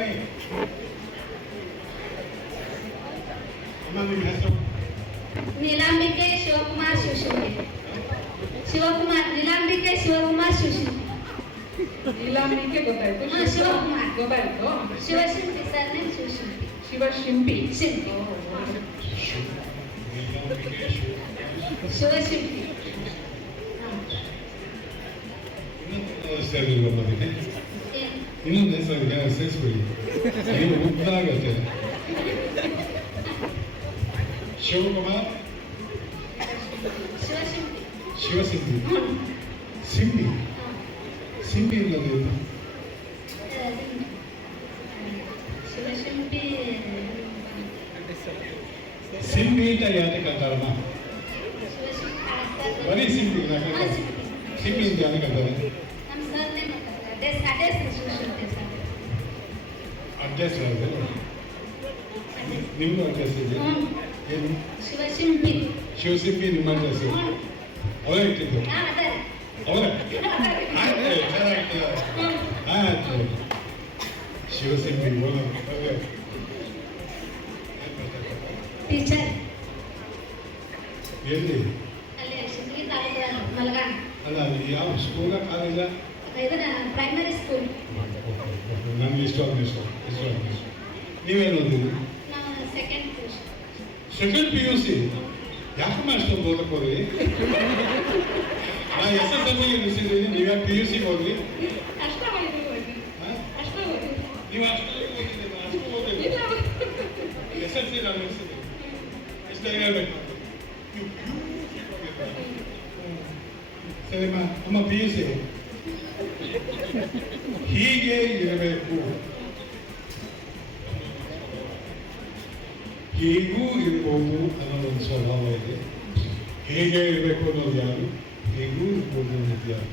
ಬನ್ನಿ. ಅಮ್ಮ ನಿಮ್ಮ ಹೆಸರು? ನೀಲಾಂಬಿಕೆ ಶಿವಕುಮಾರ್ ಶಿವಶಿಂಪಿ. ನೀಲಾಂಬಿಕೆ ಶಿವಕುಮಾರ್ ಶಿವಶಿಂಪಿ. ನೀಲಾಂಬಿಕೆ ಗೊತ್ತಾಯ್ತು, ಶಿವಕುಮಾರ್ ಗೊತ್ತಾಯ್ತು. ಶಿವಶಿಂಪಿ ಸರ್ ನೇಮ್ ಶಿವಶಿಂಪಿ. ಶಿವಶಿಂಪಿ. ಶಿಂಪಿ. ಶಿವಶಿಂಪಿ. ಇನ್ನೊಂದು ಹೆಸರು ಸೇರಿಸ್ಬಿಡಿ, ನೀವು ಉದ್ದಾಗತ್ತೆ. ಶಿವಕುಮಾರ್ ಶಿವಸಿಂಪಿ. ಸಿಂಪಿ ಸಿಂಪಿ ಇಲ್ಲದೆ ಶಿವಶಿಂಪಿ ಸಿಂಪಿ ಅಂತ ಯಾತಕ್ಕೆ ಅಂತಾರಮ್ಮ? ಬರೀ ಸಿಂಪಿ ಸಿಂಪಿ ಅಂತ ಯಾತಕ್ಕೆ ಅಂತಾರೆ? ಅಡ್ರೆಸ್ ನಿಮ್ದು ಅಡ್ರೆಸ್ ಇದೆ ಏನು? ಶಿವಶಿಂಪಿ. ಶಿವಸಿಂಪಿ ನಿಮ್ಮ ಅಡ್ರೆಸ್ ಅವರೇ ಇಟ್ಟಿದ್ದು? ಅವರೇ? ಆಯ್ತು. ಶಿವಸಿಂಪಿ ಟೀಚರ್ ಎಲ್ಲಿ? ಅಲ್ಲಿ ಶಿಂಪಿ ತಾಲೂಕು ಮಲಗಾಣ. ಅಲ್ಲ ಯಾವ ಸ್ಕೂಲ ಕಾಲೇಜ? Primary school. ನನಗೆ ಇಷ್ಟ. ನೀವೇನು ಓದಿದ್ರಿ? Second PUC. ಯಾಕಮ್ಮ ಅಷ್ಟೊಂದು ಓದಕ್ಕೆ ಹೋದ್ರಿ? ನಾ SSLC ನಿಲ್ಸಿದ್ದೀನಿ, ನೀವ್ಯಾ PUC ಹೋದ್ರಿ? ನೀವು ಅಷ್ಟು ಓದಿಲ್ಲ, SSLC ನಾನು ನಿಲ್ಸಿದ್ದೀನಿ. ಎಷ್ಟು ಹೇಳ್ಬೇಕು? ಸರಿಮ್ಮ, ನಮ್ಮ PUC ಹೀಗೆ ಇರಬೇಕು, ಹೀಗೂ ಇರ್ಬೋದು ಅನ್ನೋ ಒಂದು ಸ್ವಭಾವ ಇದೆ. ಹೇಗೆ ಇರಬೇಕು ಅನ್ನೋದು ಯಾರು, ಹೇಗೂ ಇರ್ಬೋದು ಅನ್ನೋದು ಯಾರು?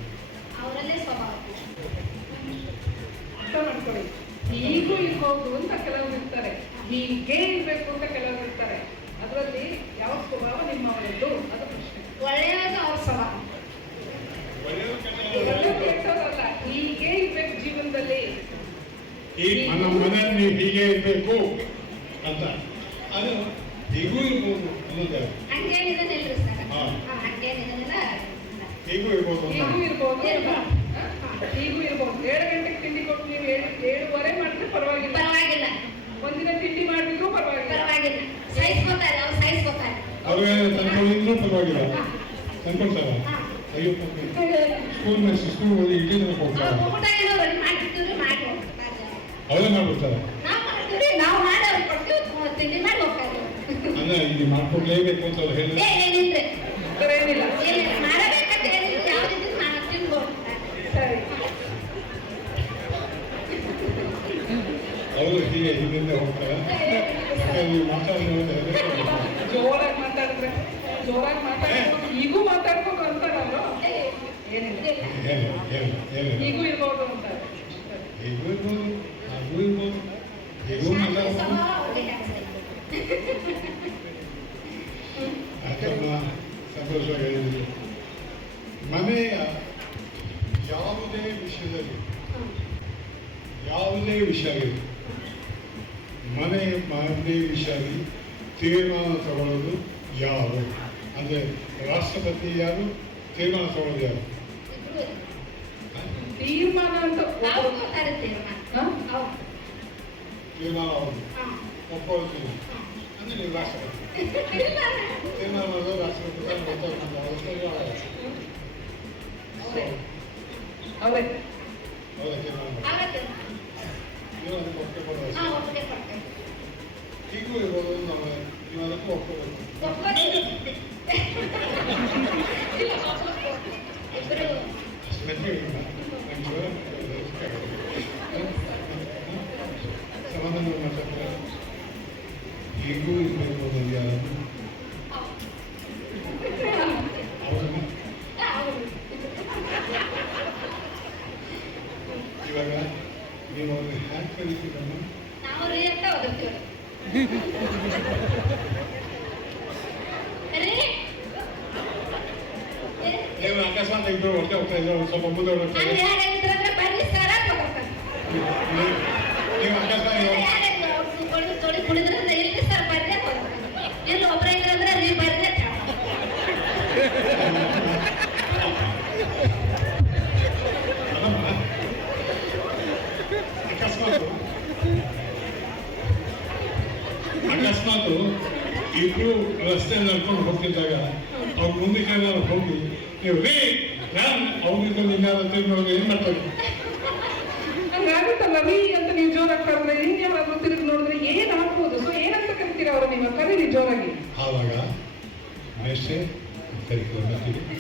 ಅರ್ಥ ಮಾಡ್ಕೊಳ್ಳಿ. ಹೀಗೂ ಇರ್ಬೋದು ಅಂತ ಕೆಲವರು ಇರ್ತಾರೆ, ಹೀಗೆ ಇರ್ಬೇಕು ಅಂತ ಕೆಲವರು ಇರ್ತಾರೆ. ಅದರಲ್ಲಿ ಯಾವ ಸ್ವಭಾವ ನಿಮ್ಮವರದ್ದು ಅದು ಪ್ರಶ್ನೆ. ಒಳ್ಳೆಯದು ಅವ್ರ ಸ್ವಭಾವ. ಕೆಟ್ಟವರಲ್ಲ, ಹೀಗೆ ಇರ್ಬೇಕು ಜೀವನದಲ್ಲಿ. ನಮ್ಮ ಮನೆಯಲ್ಲಿ ನೀವು ಹೀಗೆ ಇರಬೇಕು ಅಂತ, ಅದು ಹೀಗೂ ಇರ್ಬೋದು ಅನ್ನೋದು ಯಾರು? ಹಂಗೇನಿದೆಲ್ಲ ಹಂಗೇನಿದೆಲ್ಲ ಹೀಗೂ ಇರ್ಬೋದು. ಹೀಗೂ ಇರ್ಬೋದು, ಹೀಗೂ ಇರ್ಬೋದು. 7 ಗಂಟೆಗೆ ತಿಂಡಿ ಕೊಟ್ಟು ನೀವು 7:30 ಮಾಡಿದ್ರೆ ಪರವಾಗಿಲ್ಲ. ಪರವಾಗಿಲ್ಲ. ಒಂದಿನ ತಿಂಡಿ ಮಾಡಿದ್ರು ಪರವಾಗಿಲ್ಲ. ಪರವಾಗಿಲ್ಲ. ಸಹಿಸ್ಕೊತಾರೆ, ಅವ್ರು ಸಹಿಸ್ಕೊತಾರೆ. ಅವ್ರಿಗೆ ತಂದ್ಕೊಂಡಿದ್ರು ಪರವಾಗಿಲ್ಲ, ತಂದ್ಕೊಳ್ತಾರ. ಅಯ್ಯೋ ಸ್ಕೂಲ್ ಓದಿ ಇಡ್ಲಿ ಹೋಗ್ತಾರೆ, ಅವರೇ ಮಾಡ್ಬಿಡ್ತಾರೆ. ನಾವು ಮಾಡಿ ಅವ್ರು ಕೊಡ್ತೀವಿ, ತಿಂಡಿ ಮಾಡಿ ಹೋಗ್ತಾರೆ. ಅಂದ್ರೆ ಇಲ್ಲಿ ಮಾಡ್ಕೊಡ್ಲೇಬೇಕು ಅಂತ ಅವ್ರು ಹೇಳಿದ್ರೆ ಏನಿಲ್ಲ, ಮಾಡಬೇಕಂತ ಹೇಳಿದ್ರೆ ಯಾವ್ದಿದ್ರು ನಾನು ತಿನ್ಬೋದು. ಸರಿ. ಅವರು ಹೀಗೆ ಹಿಂದಿಂದ ಹೋಗ್ತಾರೆ. ನೀವು ಮಾತಾಡಿದ್ರೆ ಜೋರಾಗಿ ಮಾತಾಡಿದ್ರೆ ಈಗೂ ಮಾತಾಡ್ಕೊಂಡು ಅಂತಾರಲ್ಲ, ಏನಿಲ್ಲ, ಹೀಗೂ ಇರ್ಬೋದು ಅಂತಾರೆ. ಹೇಗೂ ಇರ್ಬೋದು, ಹಾಗೂ ಇರ್ಬೋದು, ಹೇಗೂ ಮಾತಾಡ್ಬೋದು. ಅಕ್ಕಮ್ಮ ಸಂತೋಷವಾಗಿ ಹೇಳಿದ್ರು. ಮನೆಯ ಯಾವುದೇ ವಿಷಯದಲ್ಲಿ ಯಾವುದೇ ವಿಷಯ ಆಗಿದೆ, ಮನೆ ವಿಷಯದಲ್ಲಿ ತೀರ್ಮಾನ ತಗೊಳ್ಳೋದು ಯಾರು ಅಂದರೆ ರಾಷ್ಟ್ರಪತಿ ಯಾರು, ತೀರ್ಮಾನ ತಗೊಳ್ಳೋದು ಯಾರು? ತೀರ್ಮಾನ ಅಂತ ತೀರ್ಮಾನ ಒಪ್ಕೊಳ್ಳೋದು ಅಂದರೆ ನೀವು ರಾಷ್ಟ್ರಪತಿ. ತೀರ್ಮಾನ ಮಾಡೋದು ರಾಷ್ಟ್ರಪತಿ ಅವರೇ ನೀವು ಅದಕ್ಕೆ ಒಪ್ಪಿಕೊಳ್ಳೋದು. ಹೀಗೂ ಇರ್ಬೋದು, ನೀವು ಅದಕ್ಕೂ ಒಪ್ಕೋಬೇಕು. ಸಮಾಧಾನ ಮಾತಾಡ್ತಾರೆ. ಹೀಗೂ ಇರಬೇಕು ಅನ್ನೋದು ಯಾರು? ಇವಾಗ ನೀವು ಅವ್ರಿಗೆ ಹ್ಯಾಕ್ ಕಲಿತೀರಮ್ಮ? ನೀವು ಅಕಸ್ಮಾತ್ ಇಬ್ಬರು ಹೊರಗೆ ಹೋಗ್ತಾ ಇದ್ರೆ ಸ್ವಲ್ಪ ಮುಂದೆ ನೀವು ಅಕಸ್ಮಾತ್ ತೊಳಿ ಕುಡಿದ್ರೆ ಇಲ್ರಿ ಸರ್ ಬರ್ದೆ ಇಲ್ಲಿ ಒಬ್ಬರ ಇದ್ರಂದ್ರೆ ನೀವು ಬರ್ದೆ ಅಕಸ್ಮಾತ್ ಇಬ್ರು ರಸ್ತೆ ನಡ್ಕೊಂಡು ಹೋಗ್ತಿದ್ದಾಗ ಅವ್ರ ಮುಂದಕ್ಕೆ ಏನಾದ್ರು ಹೋಗಿ ನೀವು ರೇ ನಾನು ಅವ್ರಿಗೆ ಇನ್ನಾದ್ರು ತಿರ್ಗಿ ಏನ್ ಮಾಡ್ತಾರೆ? ಹಂಗಾಗುತ್ತಲ್ಲ ರೀ ಅಂತ ನೀವು ಜೋರಾಗಿ ಕರೆದ್ರೆ ಹಿಂಗೆ ಯಾರಾದ್ರೂ ತಿರುಗಿ ನೋಡಿದ್ರೆ ಏನ್ ಆಗ್ಬೋದು? ಸೊ ಏನಂತ ಕರಿತೀರಾ ಅವ್ರು? ನೀವು ಕರೀರಿ ಜೋರಾಗಿ. ಆವಾಗ ಮೇಷ್ಟ್ರೆ ಕರಿತೀವಿ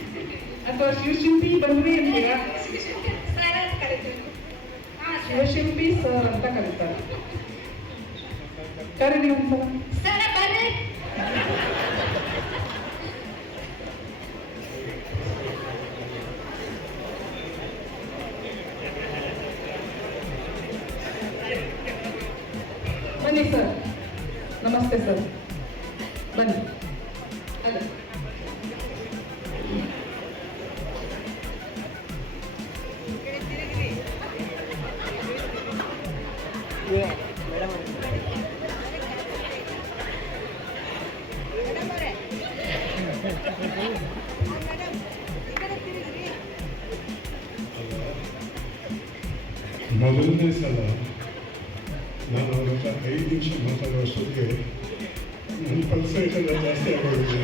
ಅಥವಾ ಶಿವಶಿಲ್ಪಿ ಬಂದ್ರಿ ಅಂತೀರಾ? ಸರ್ ಅಂತ ಕರೀತೀವಿ. ಶಿವಶಿಲ್ಪಿ ಸರ್ ಅಂತ ಕರೀತಾರೆ. ಕರೀರಿ ಒಂದ್ಸಲ. ಸರ ಬರ್ರಿ. ಬನ್ನಿ ಸರ್. ನಮಸ್ತೆ ಸರ್, ಬನ್ನಿ. ಅಲ್ಲ ಮೊದಲನೇ ಸಲ ನಾನು ಅವ್ರ ಹತ್ರ 5 ನಿಮಿಷ ಮಾತಾಡುವಷ್ಟೊತ್ತಿಗೆ ನನ್ನ ಪಲ್ಸೇಟ್ ಎಲ್ಲ ಜಾಸ್ತಿ ಆಗೋಗಿದೆ.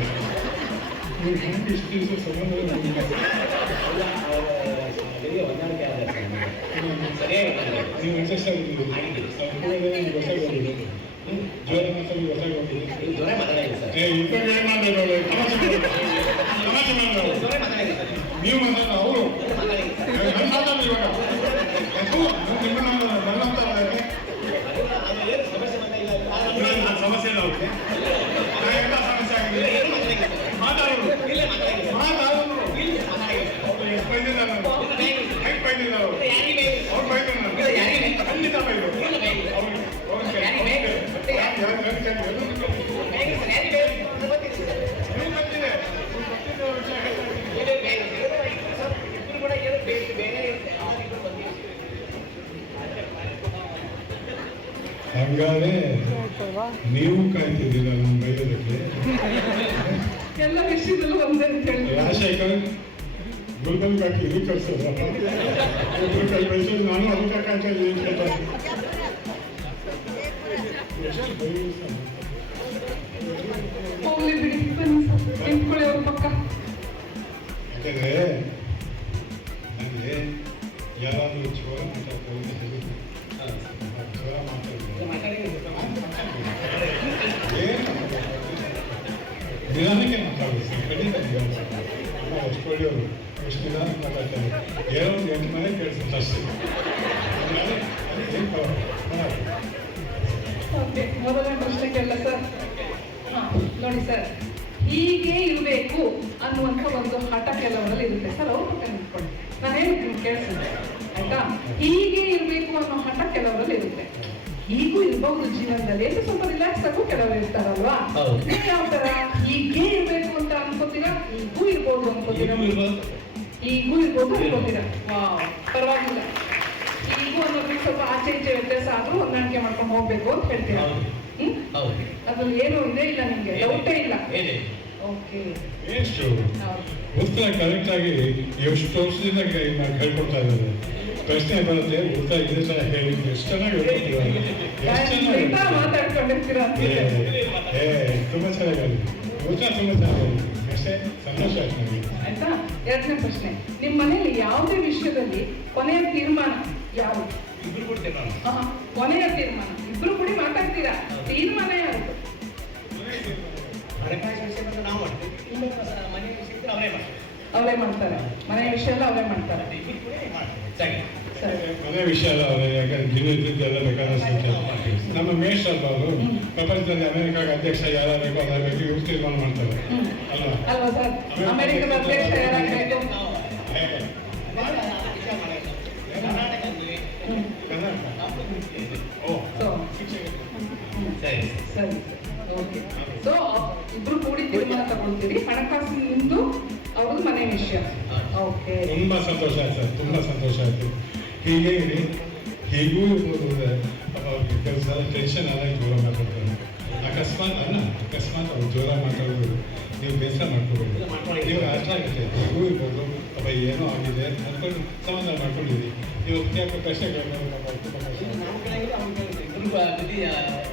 ನೀವು ಹೆಂಗೆ ಇಷ್ಟು ದಿವಸ ಸಮಾಧಾನ ನೀವು ಅಡ್ಜಸ್ಟ್ ಆಗಿದ್ದೀರಿ, ಗೊತ್ತಾಗೋದಿಲ್ಲ. ಜ್ವರ ಮಾತಾಡಿ ಗೊತ್ತಾಗೋದಿಲ್ಲ. ಇಬ್ಬರು ಏನು ಮಾತಾಡೋದು? ತಮಾಷೆ ಮಾಡೋದು. ನೀವು ಮಾತಾಡ ಅವರು ನನ್ನ ಮಾತಾಡಿ ಇವಾಗ ಸಮಸ್ಯೆ ಇಲ್ಲ ಅವ್ರಿಗೆ. ಎಲ್ಲ ಸಮಸ್ಯೆ ಆಗಿದೆ. ಮಾತಾಡೋದು ಎಷ್ಟು ಬೈದಿಲ್ಲ ನಾನು, ಹೆಂಗೆ ಬೈದಿಲ್ಲ ಅವರು, ಅವ್ರು ಬೈದ್ರು ನಾನು, ಖಂಡಿತ ಬೈದ್ರು ಹಂಗಾರೆ ನೀವು ಕಾಯ್ತಿದ್ದೀರ ನಮ್ಮ ಬೈಯೋದಕ್ಕೆ. ಎಲ್ಲ ವಿಷಯದಲ್ಲೂ ಒಂದೇ ಅಂತ ಹೇಳಿ ರಾಜಶೇಖರ್ ಗುಲ್ಬರ್ಗ ಇಲ್ಲಿ ಕಳ್ಸೋದು ಒಬ್ರು ಕೈ ಬಯಸೋದು, ನಾನು ಅದಕ್ಕೆ ಕಾಯ್ತಾ ಇದ್ದೀನಿ. ಹೋಗ್ಲಿ ಬಿಡಿ, ಬನ್ನಿ ಸರ್, ನಿಂತ್ಕೊಳ್ಳಿ ಅವ್ರ ಪಕ್ಕ. ಯಾಕಂದ್ರೆ ನನಗೆ ಯಾರಾದರೂ ಜ್ವರ ಮಾತಾಡ್ತಾರೆ, ಜ್ವರ ಮಾತಾಡ್ತಾರೆ ನಿಧಾನಕ್ಕೆ ಮಾತಾಡಿಸ್ತೀನಿ, ಖಂಡಿತ ನಿಧಾನ. ಎಷ್ಟು ಒಳ್ಳೆಯವರು, ಎಷ್ಟು ನಿಧಾನ ಮಾತಾಡ್ತಾರೆ. ಏನೋ 8 ಮನೆ ಕೇಳಿಸುತ್ತೆ ಅಷ್ಟೇ. ಓಕೆ, ಮೊದಲನೇ ಪ್ರಶ್ನೆಗೆಲ್ಲ ಸರ್. ನೋಡಿ ಸರ್, ಹೀಗೆ ಇರಬೇಕು ಅನ್ನುವಂಥ ಒಂದು ಹಠ ಕೆಲವರಲ್ಲಿ ಇರುತ್ತೆ ಸರ್. ಅವ್ರ ಪಕ್ಕ ನಿಂತ್ಕೊಳ್ಳಿ, ನಾನು ಹೇಳ್ತೀನಿ ಕೇಳಿಸಿದ್ದೆ ಆಯ್ತಾ? ಹೀಗೆ ಇರಬೇಕು ಅನ್ನೋ ಹಠ ಕೆಲವರಲ್ಲಿ ಇರುತ್ತೆ. ಹೀಗೂ ಇರಬಹುದು ಜೀವನದಲ್ಲಿ, ಎಷ್ಟು ಸ್ವಲ್ಪ ರಿಲ್ಯಾಕ್ಸ್ ಆಗು ಕೆಲವರು ಇರ್ತಾರಲ್ವಾ? ನೀವು ಯಾವ ತರ ಹೀಗೆ ಇರಬೇಕು ಅಂತ ಅನ್ಕೋತೀರಾ? ಹೀಗೂ ಇರ್ಬೋದು ಅನ್ಕೋತೀರಾ? ಹೀಗೂ ಇರ್ಬೋದು ಅನ್ಕೋತೀರಾ? ವಾವ್, ಪರವಾಗಿಲ್ಲ. ಹೀಗೂ ಅನ್ನೋದ್ರಿಗೆ ಸ್ವಲ್ಪ ಆಚೆ ಈಚೆ ವ್ಯತ್ಯಾಸ ಆದ್ರೂ ಹೊಂದಾಣಿಕೆ ಮಾಡ್ಕೊಂಡು ಹೋಗ್ಬೇಕು ಅಂತ ಹೇಳ್ತೀರಾ? ಅದ್ರಲ್ಲಿ ಏನು ಇದೆ ಇಲ್ಲ, ನಿಮ್ಗೆ ಡೌಟೇ ಇಲ್ಲ? ಓಕೆ, ಎಷ್ಟು ಉತ್ತರ ಕರೆಕ್ಟ್ ಆಗಿ ಎಷ್ಟು ವರ್ಷದಿಂದ ಹೇಳ್ಕೊಡ್ತಾ ಇದ್ದಾರೆ. ಪ್ರಶ್ನೆ ಬರುತ್ತೆ, ಉತ್ತರ ಇದೇ ತರ ಹೇಳಿ ಎಷ್ಟು ಚೆನ್ನಾಗಿ ಹೇಳ್ಕೊಡ್ತಿದ್ದಾರೆ. ಮಾತಾಡ್ಕೊಂಡಿರ್ತೀರಾ? ತುಂಬಾ ಚೆನ್ನಾಗಿ ಉತ್ತರ ತುಂಬಾ ಚೆನ್ನಾಗಿ, ಅಷ್ಟೇ ಸಂತೋಷ ಆಯ್ತು ನನಗೆ. ಆಯ್ತಾ? ಎರಡನೇ ಪ್ರಶ್ನೆ, ನಿಮ್ಮ ಮನೆಯಲ್ಲಿ ಯಾವುದೇ ವಿಷಯದಲ್ಲಿ ಕೊನೆಯ ತೀರ್ಮಾನ ಯಾವುದು? ಕೊನೆಯ ತೀರ್ಮಾನ ಇಬ್ರು ಕೂಡಿ ಮಾತಾಡ್ತೀರಾ, ತೀರ್ಮಾನ ಯಾವುದು? ಅವರೇ ಮಾಡ್ತಾರೆ. ಮನೆ ವಿಷಯ ಎಲ್ಲ ಅವರೇ ಮಾಡ್ತಾರೆ. ಮನೆ ವಿಷಯ ಅಲ್ಲ ಅವರೇ, ಯಾಕಂದ್ರೆ ದಿನದಿಂದ ಬೇಕಾದ ಸಂಖ್ಯೆ. ನಮ್ಮ ಮೇಷ್ ಅಲ್ವಾ ಅವರು, ಪ್ರಪಂಚದಲ್ಲಿ ಅಮೆರಿಕಾಗ ಅಧ್ಯಕ್ಷ ಯಾರಾಗಬೇಕು ಅದಾಗಬೇಕು ಇವ್ರು ತೀರ್ಮಾನ ಮಾಡ್ತಾರೆ ಅಲ್ವಾ ಸರ್? ಅಮೆರಿಕದ ಅಧ್ಯಕ್ಷ ಯಾರಾಗಬೇಕು? ಸರಿ, ಓಕೆ. ಸೊ ಇಬ್ರು ಕೂಡಿ ತೀರ್ಮಾನ ತಗೊಳ್ತೀರಿ. ಹಣಕಾಸಿನ ನಿಮ್ದು, ಅವ್ರದ್ದು ಮನೆ ವಿಷಯ. ಓಕೆ, ತುಂಬಾ ಸಂತೋಷ ಆಯ್ತು ಸರ್, ತುಂಬಾ ಸಂತೋಷ ಆಯ್ತು. ಹೀಗೆ ಇರಿ, ಹೀಗೂ ಇರ್ಬೋದು ಅವ್ರಿಗೆ ಕೆಲಸ ಟೆನ್ಷನ್ ಆದಾಗ ಜೋರ ಮಾತಾಡ್ತಾರೆ. ಅಕಸ್ಮಾತ್ ಅವ್ರು ಜೋರ ಮಾತಾಡೋದು ನೀವು ಬೇಸರ ಮಾಡ್ಕೋಬೇಕು. ನೀವು ಅರ್ಥ ಆಗುತ್ತೆ, ಹೀಗೂ ಇರ್ಬೋದು, ಅಪ್ಪ ಏನೋ ಆಗಿದೆ ಅಂದ್ಕೊಂಡು ಸಮಾಧಾನ ಮಾಡ್ಕೊಂಡಿದ್ದೀವಿ. ನೀವು ಯಾಕೆ ಪ್ರಶ್ನೆ ಕೇಳ್ಬೋದು,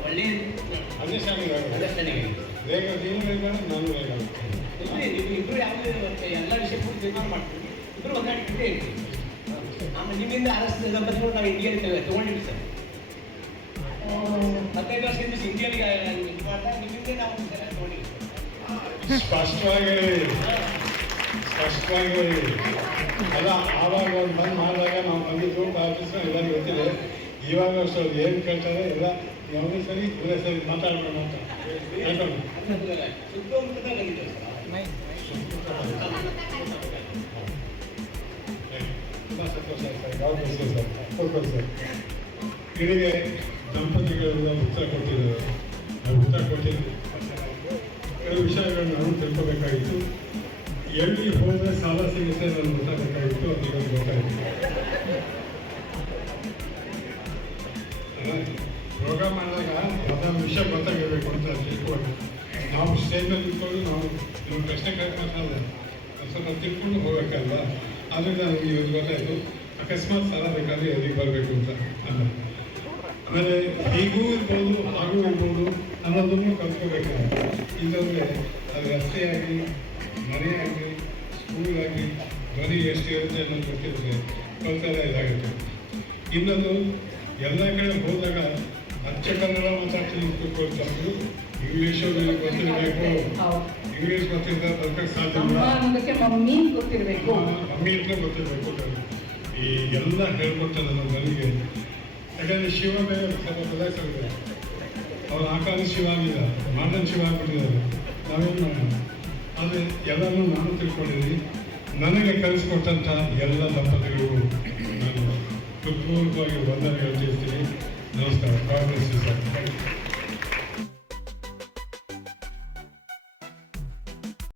ಒಳ್ಳೆಯ ಅಂಡರ್ಸ್ಟ್ಯಾಂಡಿಂಗ್ ಬೇಗ ನೀನು ಬೇಗ ನಾನು ಬೇಗ ಇಬ್ರು ಯಾವುದೇ ಎಲ್ಲ ವಿಷಯಕ್ಕೂ ತೀರ್ಮಾನ ಮಾಡ್ತೀವಿ, ಇಬ್ರು ಹೊಂದಾಣಿಕೆ ಇರ್ತೀವಿ. ಆಮೇಲೆ ನಿಮ್ಮಿಂದ ಅರಸು ದಂಪತಿಗಳು ನಾವು ಇಂಡಿಯನ್ ತೊಗೊಂಡಿದ್ವಿ ಸರ್. 15 ವರ್ಷದಿಂದ ಇಂಡಿಯನ್ಗೆ ಇದು ಮಾಡಿದಾಗ ನಿಮ್ಮಿಂದ ನಾವು ತೊಗೊಂಡಿದ್ವಿ. ಸ್ಪಷ್ಟವಾಗಿ ಅಲ್ಲ, ಆವಾಗ ಒಂದು ಬಂದು ಮಾಡಿದಾಗ ನಾವು ಬಂದಿದ್ದು ಆಫೀಸ್ ಎಲ್ಲರಿಗೂ ಗೊತ್ತಿದೆ. ಇವಾಗ ಅಷ್ಟು ಏನು ಕೇಳ್ತಾರೆ ಎಲ್ಲ ಯಾವುದೇ ಸರಿ ಇವರೇ ಸರಿ ಮಾತಾಡೋಣ ಅಂತ ಹೇಳ್ಕೊಂಡು ಸುತ್ತಮುತ್ತದ ಬಂದಿದ್ದೇವೆ ಸರ್. ತುಂಬ ಸಂತೋಷ ಸರ್. ಯಾವ ಕೆಲಸ ಸರ್ ಕೊಡ್ಬೋದು ಸರ್. ಇಲ್ಲಿಗೆ ದಂಪತಿಗಳೆಲ್ಲ ಉತ್ತರ ಕೊಟ್ಟಿದ್ದಾರೆ. ನಾವು ಉತ್ತರ ಕೊಟ್ಟಿದ್ದೀವಿ. ಕೆಲವು ವಿಷಯಗಳನ್ನು ನಾವು ತಿಳ್ಕೋಬೇಕಾಗಿತ್ತು. ಎಲ್ಲಿ ಹೋದರೆ ಸಾಲ ಸಿಗುತ್ತೆ ನಾನು ಗೊತ್ತಾಗಬೇಕಾಗಿತ್ತು. ಅದೀಗ ಗೊತ್ತಾಯಿತು. ಪ್ರೋಗ್ರಾಮ್ ಮಾಡಿದಾಗ ಅದೊಂದು ವಿಷಯ ಗೊತ್ತಾಗಿರಬೇಕು ಅಂತ ತಿಳ್ಕೊಂಡು ನಾವು ಸ್ಟೇಜಲ್ಲಿ ಇಟ್ಕೊಂಡು ನಾವು ನಿಮ್ಮ ಪ್ರಶ್ನೆ ಮಾತಾಡಿದೆ ಸ್ವಲ್ಪ ತಿಳ್ಕೊಂಡು ಹೋಗ್ಬೇಕಲ್ವ. ಆದ್ದರಿಂದ ನಮಗೆ ಇವತ್ತು ಗೊತ್ತಾಯಿತು. ಅಕಸ್ಮಾತ್ ಸಾಲ ಬೇಕಾದರೆ ಎಲ್ಲಿಗೆ ಬರಬೇಕು ಅಂತ ಅನ್ನೋದು. ಆಮೇಲೆ ಹೀಗೂ ಇರ್ಬೋದು, ಹಾಗೂ ಇರ್ಬೋದು ಅನ್ನೋದನ್ನು ಕಲ್ತ್ಕೋಬೇಕಾಗುತ್ತೆ. ಇಲ್ಲಂದರೆ ಅದು ರಸ್ತೆಯಾಗಲಿ, ಮನೆಯಾಗಲಿ, ಸ್ಕೂಲಾಗಲಿ ಧ್ವನಿ ಎಷ್ಟಿರುತ್ತೆ ಅನ್ನೋದು ಗೊತ್ತಿರುತ್ತೆ, ಕಲ್ತಾಗ ಇದಾಗುತ್ತೆ. ಇನ್ನೊಂದು ಎಲ್ಲ ಕಡೆ ಹೋದಾಗ ಅಚ್ಚ ಕನ್ನಡ ಮಾತಾಡ್ತೀನಿ ತಿಳ್ಕೊಳ್ತಾರೆ. ಇಂಗ್ಲೀಷು ಗೊತ್ತಿರಬೇಕು. ಇಂಗ್ಲೀಷ್ ಗೊತ್ತಿದ್ದ ಬರ್ಬೇಕು ಸಾಧ್ಯ ಇಲ್ಲ. ಮಮ್ಮಿ ಗೊತ್ತಿರಬೇಕು, ಮಮ್ಮಿ ಅಂತ ಗೊತ್ತಿರಬೇಕು. ಈ ಎಲ್ಲ ಹೇಳ್ಕೊಡ್ತಾರೆ ನಮ್ಮ ಮನೆಗೆ. ಯಾಕಂದರೆ ಶಿವ ಮೇಲೆ ಸ್ವಲ್ಪ ಬದಲಾಯಿಸಿದ್ದಾರೆ. ಅವ್ರು ಆಕಾರ ಶಿವ ಆಗಿಲ್ಲ, ಮಾಡನ್ ಶಿವ ಆಗ್ಬಿಟ್ಟಿದ್ದಾರೆ. ನಾವೇನು ಮಾಡೋಣ? ಆದರೆ ಎಲ್ಲರೂ ನಾನು ತಿಳ್ಕೊಂಡಿದ್ದೀನಿ. ನನಗೆ ಕಲಿಸ್ಕೊಟ್ಟಂಥ ಎಲ್ಲ ದಂಪತಿಗಳಿಗೂ ನಾನು ಹೃತ್ಪೂರ್ವಕವಾಗಿ ವಂದನೆಗಳು ತಿಳಿಸ್ತೀನಿ. ನಮಸ್ಕಾರ. ಕಾಂಗ್ರೆಸ್ ಸರ್.